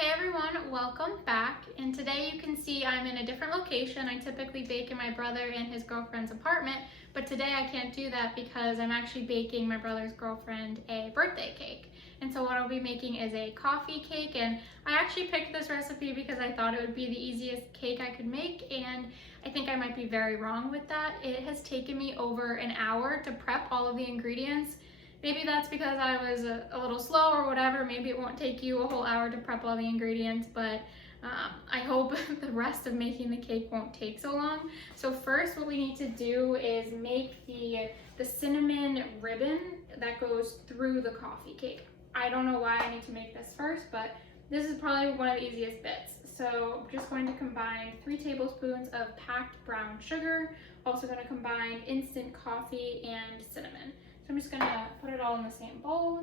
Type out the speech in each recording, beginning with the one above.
Hey everyone, welcome back. And today you can see I'm in a different location. I typically bake in my brother and his girlfriend's apartment, but today I can't do that because I'm actually baking my brother's girlfriend a birthday cake. And so what I'll be making is a coffee cake, and I actually picked this recipe because I thought it would be the easiest cake I could make, and I think I might be very wrong with that. It has taken me over an hour to prep all of the ingredients. Maybe that's because I was a little slow or whatever. Maybe it won't take you a whole hour to prep all the ingredients, but I hope the rest of making the cake won't take so long. So first what we need to do is make the cinnamon ribbon that goes through the coffee cake. I don't know why I need to make this first, but this is probably one of the easiest bits. So I'm just going to combine 3 tablespoons of packed brown sugar. Also going to combine instant coffee and cinnamon. I'm just gonna put it all in the same bowl,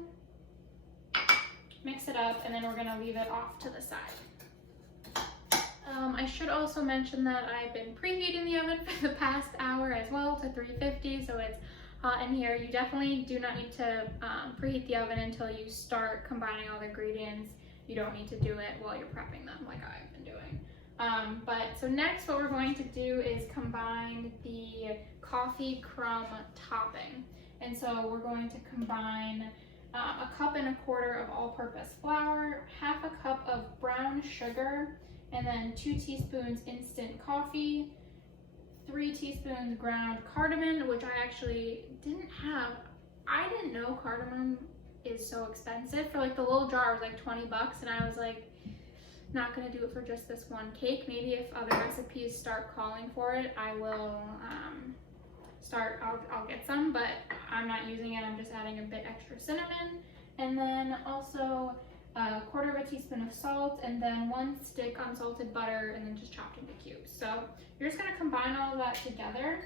mix it up, and then we're gonna leave it off to the side. I should also mention that I've been preheating the oven for the past hour as well to 350, so it's hot in here. You definitely do not need to preheat the oven until you start combining all the ingredients. You don't need to do it while you're prepping them like I've been doing. So next what we're going to do is combine the coffee crumb topping. And so we're going to combine 1.25 cups of all-purpose flour, 1/2 cup of brown sugar, and then 2 teaspoons instant coffee, 3 teaspoons ground cardamom, which I actually didn't have. I didn't know cardamom is so expensive. For like the little jar it was like 20 bucks, and I was like, not gonna do it for just this one cake. Maybe if other recipes start calling for it, I will I'll get some, but I'm not using it. I'm just adding a bit extra cinnamon, and then also 1/4 teaspoon of salt, and then 1 stick unsalted butter, and then just chopped into cubes. So you're just gonna combine all of that together,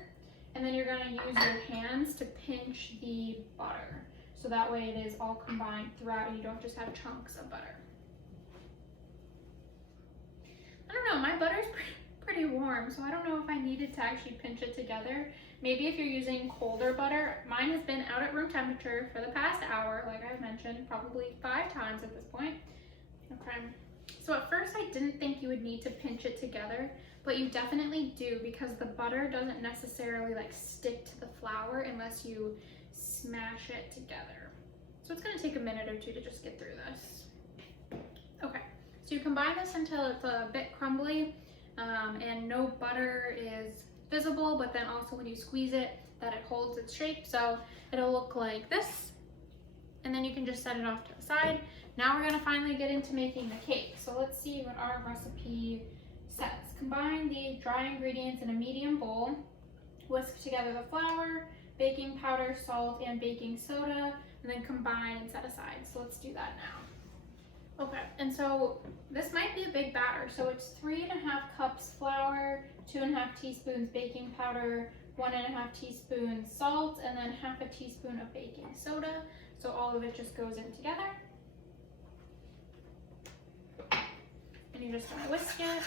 and then you're gonna use your hands to pinch the butter. So that way it is all combined throughout, and you don't just have chunks of butter. I don't know, my butter's pretty warm, so I don't know if I needed to actually pinch it together. Maybe if you're using colder butter. Mine has been out at room temperature for the past hour, like I mentioned, probably 5 times at this point. Okay. So at first I didn't think you would need to pinch it together, but you definitely do, because the butter doesn't necessarily like stick to the flour unless you smash it together. So it's gonna take a minute or two to just get through this. Okay, so you combine this until it's a bit crumbly, and no butter is visible, but then also when you squeeze it, that it holds its shape. So it'll look like this, and then you can just set it off to the side. Now we're gonna finally get into making the cake. So let's see what our recipe says. Combine the dry ingredients in a medium bowl. Whisk together the flour, baking powder, salt, and baking soda, and then combine and set aside. So let's do that now. Okay, and so this might be a big batter. So it's 3.5 cups flour, 2.5 teaspoons baking powder, 1.5 teaspoons salt, and then 1/2 teaspoon of baking soda. So all of it just goes in together. And you're just gonna whisk it.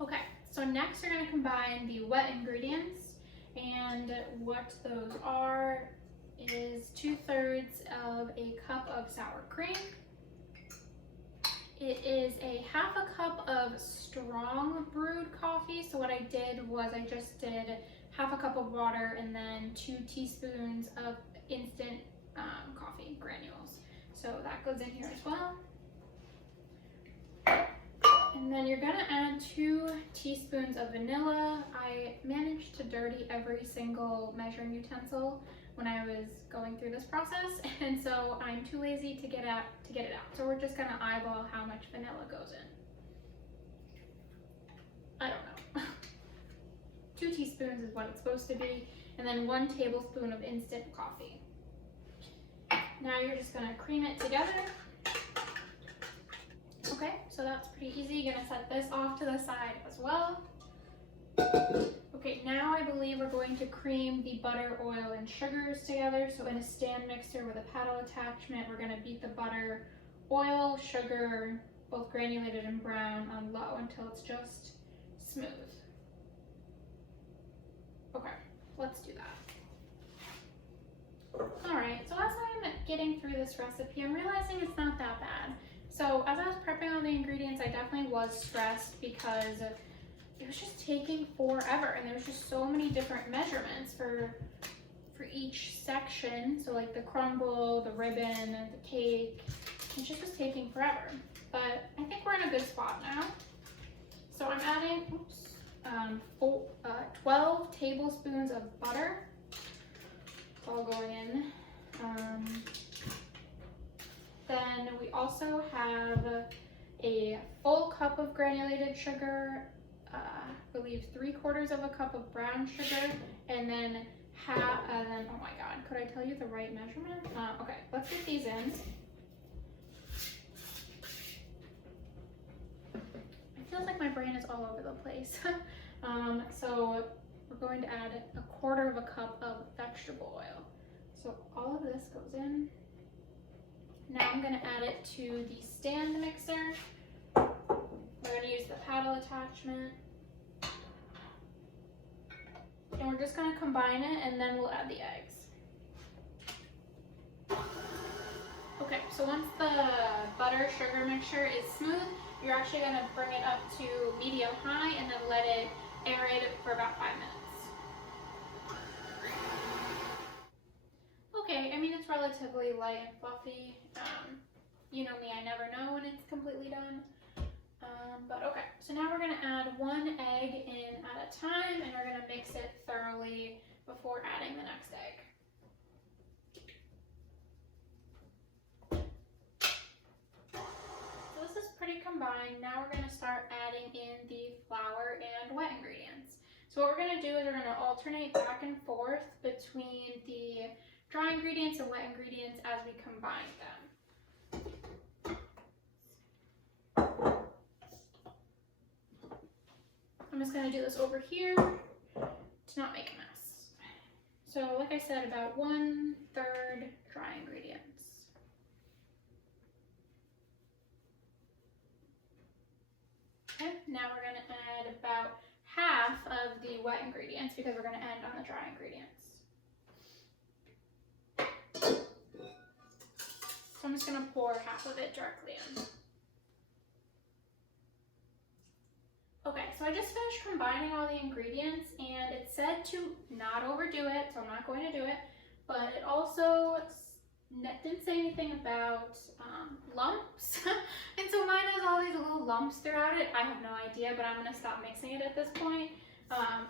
Okay, so next you're gonna combine the wet ingredients, and what those are is 2/3 of a cup of sour cream. It is a 1/2 cup of strong brewed coffee. So what I did was I just did 1/2 cup of water and then 2 teaspoons of instant coffee granules. So that goes in here as well. And then you're gonna add 2 teaspoons of vanilla. I managed to dirty every single measuring utensil when I was going through this process, and so I'm too lazy to get it out. So we're just gonna eyeball how much vanilla goes in. I don't know. 2 teaspoons is what it's supposed to be, and then 1 tablespoon of instant coffee. Now you're just gonna cream it together. Okay, so that's pretty easy. You're gonna set this off to the side as well. Okay, now I believe we're going to cream the butter, oil, and sugars together. So in a stand mixer with a paddle attachment, we're gonna beat the butter, oil, sugar, both granulated and brown, on low until it's just smooth. Okay, let's do that. All right, so as I'm getting through this recipe, I'm realizing it's not that bad. So as I was prepping all the ingredients, I definitely was stressed because it was just taking forever, and there was just so many different measurements for each section. So like the crumble, the ribbon, the cake, it just was taking forever. But I think we're in a good spot now. So I'm adding 12 tablespoons of butter. It's all going in. Then we also have a full cup of granulated sugar, I believe 3/4 of a cup of brown sugar, and then oh my god, could I tell you the right measurement? Okay, let's get these in. It feels like my brain is all over the place. So we're going to add 1/4 of a cup of vegetable oil. So all of this goes in. Now I'm going to add it to the stand mixer. We're going to use the paddle attachment. And we're just going to combine it, and then we'll add the eggs. Okay, so once the butter sugar mixture is smooth, you're actually going to bring it up to medium-high and then let it aerate for about 5 minutes. Okay, I mean, it's relatively light and fluffy. You know me, I never know when it's completely done. But okay, so now we're gonna add 1 egg in at a time, and we're gonna mix it thoroughly before adding the next egg. So this is pretty combined. Now we're gonna start adding in the flour and wet ingredients. So what we're gonna do is we're gonna alternate back and forth between the dry ingredients and wet ingredients as we combine them. I'm just going to do this over here to not make a mess. So like I said, about 1/3 dry ingredients. Okay, now we're going to add about half of the wet ingredients because we're going to end on the dry ingredients. So I'm just going to pour half of it directly in. Okay, so I just finished combining all the ingredients, and it said to not overdo it, so I'm not going to do it, but it also didn't say anything about lumps. And so mine has all these little lumps throughout it. I have no idea, but I'm going to stop mixing it at this point.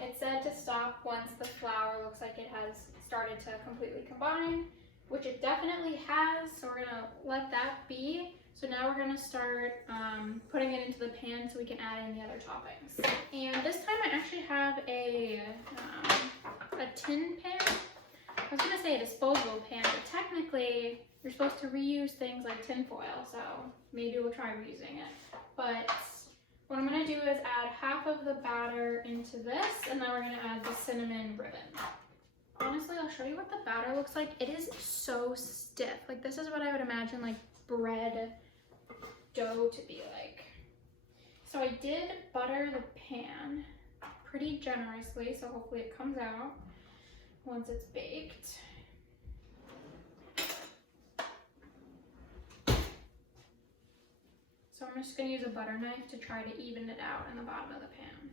It said to stop once the flour looks like it has started to completely combine, which it definitely has, so we're going to let that be. So now we're going to start putting it into the pan so we can add in the other toppings. And this time I actually have a tin pan. I was going to say a disposable pan, but technically you're supposed to reuse things like tin foil, so maybe we'll try reusing it. But what I'm going to do is add half of the batter into this, and then we're going to add the cinnamon ribbon. Honestly, I'll show you what the batter looks like. It is so stiff. Like, this is what I would imagine like bread dough to be like. So I did butter the pan pretty generously, so hopefully it comes out once it's baked. So I'm just going to use a butter knife to try to even it out in the bottom of the pan.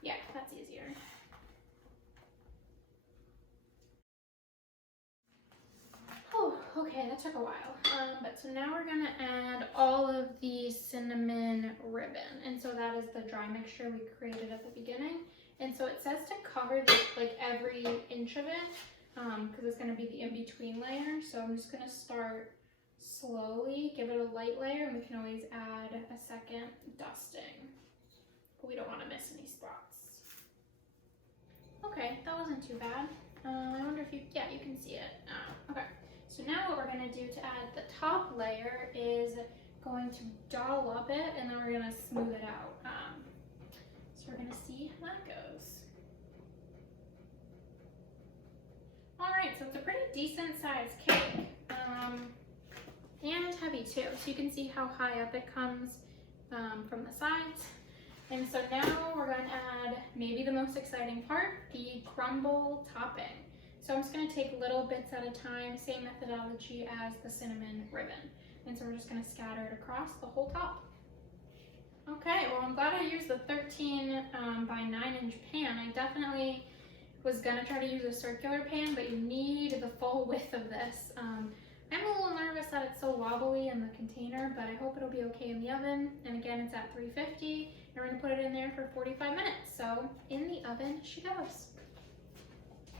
Yeah, that's easier. Oh, okay, that took a while. But so now we're gonna add all of the cinnamon ribbon. And so that is the dry mixture we created at the beginning. And so it says to cover this, like every inch of it, because it's gonna be the in-between layer. So I'm just gonna start slowly, give it a light layer, and we can always add a second dusting. But we don't wanna miss any spots. Okay, that wasn't too bad. I wonder if you can see it. Okay, so now what we're gonna do to add the top layer is going to doll up it, and then we're gonna smooth it out. So we're gonna see how that goes. All right, so it's a pretty decent sized cake, and heavy too. So you can see how high up it comes from the sides. And so now we're going to add maybe the most exciting part, the crumble topping. So I'm just gonna take little bits at a time, same methodology as the cinnamon ribbon. And so we're just gonna scatter it across the whole top. Okay, well I'm glad I used the 13 by 9-inch pan. I definitely was gonna try to use a circular pan, but you need the full width of this. I'm a little nervous that it's so wobbly in the container, but I hope it'll be okay in the oven. And again, it's at 350, and we're gonna put it in there for 45 minutes. So in the oven she goes.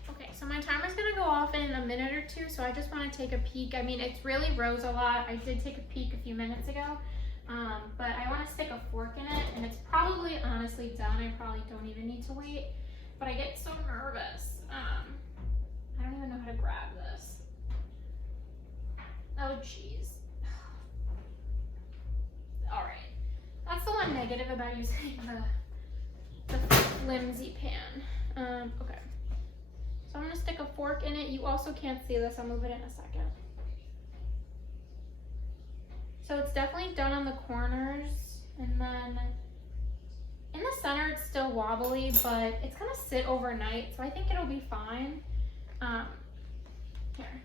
Okay, so my timer's gonna go off in a minute or two, so I just wanna take a peek. I mean, it's really rose a lot. I did take a peek a few minutes ago, but I wanna stick a fork in it, and it's probably honestly done. I probably don't even need to wait, but I get so nervous. I don't even know how to grab this. Oh, jeez. All right. That's the one negative about using the flimsy pan. Okay. So I'm gonna stick a fork in it. You also can't see this. I'll move it in a second. So it's definitely done on the corners, and then in the center it's still wobbly, but it's gonna sit overnight, so I think it'll be fine. Here.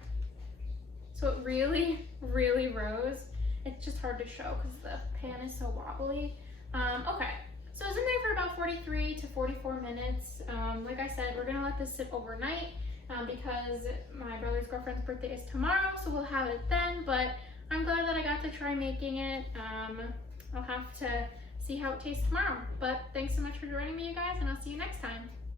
So it really, really rose. It's just hard to show because the pan is so wobbly. Okay, so it's in there for about 43 to 44 minutes. Like I said, we're gonna let this sit overnight because my brother's girlfriend's birthday is tomorrow, so we'll have it then, but I'm glad that I got to try making it. I'll have to see how it tastes tomorrow. But thanks so much for joining me, you guys, and I'll see you next time.